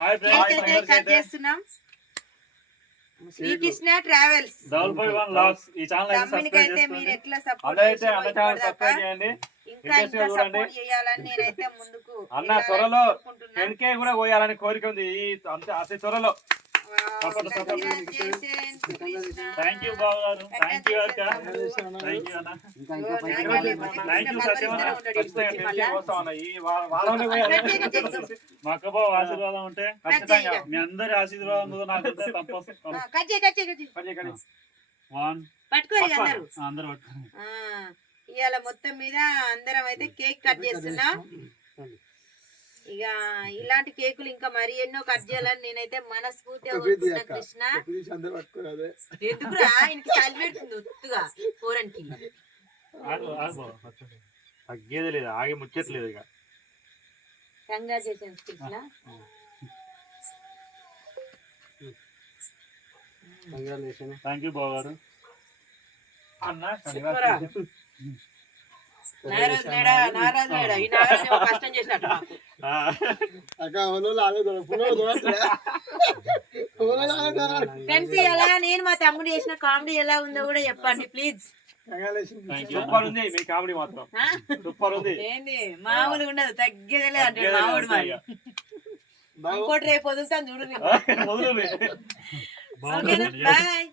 Cut చేస్తున్నాం. Srikrishna travels ఈ channel అయితే మీరు ఎట్లా సపోర్ట్ చేయండి. ఇంకా సపోర్ట్ చేయాలని నేనైతే ముందుకు అన్న త్వరలో 10K కూడా పోయాలని కోరిక ఉంది అతి త్వరలో. థ్యాంక్ యూ బాబు గారు, థ్యాంక్ యూ అక్క, థ్యాంక్ యూ అన్న, థ్యాంక్ యూ సత్యం. ఈ వారంలో మా అక్క బాబు ఆశీర్వాదం ఉంటే ఖచ్చితంగా మీ అందరి ఆశీర్వాదం నాకుంటే అందరూ ఇవాళ మొత్తం మీద అందరం అయితే కేక్ కట్ చేస్తున్నాం. ఇక ఇలాంటి కేకులు ఇంకా మరి ఎన్నో కట్ చేయాలని నేనైతే మనస్ఫూర్తిగా కోరుకున్నా. కృష్ణ ఎందుకురా ఆయనకి చలి పెడుతుంది ఉత్తుగా కూరంటి తగ్గేది లేదు, ఆగి ముచ్చట్లేదు. ఇక కంగ్రాచులేషన్స్ కృష్ణ. థ్యాంక్ యూ బాబు గారు. కష్టం చేసినట్టు ఫ్రెండ్స్, ఎలా నేను మా తమ్ముడు చేసిన కామెడీ ఎలా ఉందో కూడా చెప్పండి ప్లీజ్. సూపర్ ఉంది మీ కామెడీ మాత్రం, సూపర్ ఉంది. ఏంది మామూలుగా ఉండదు, తగ్గేదే అంటే మామూలు మరి. ఇంకోటి రేపు వదులుతాను చూడు. బాయ్.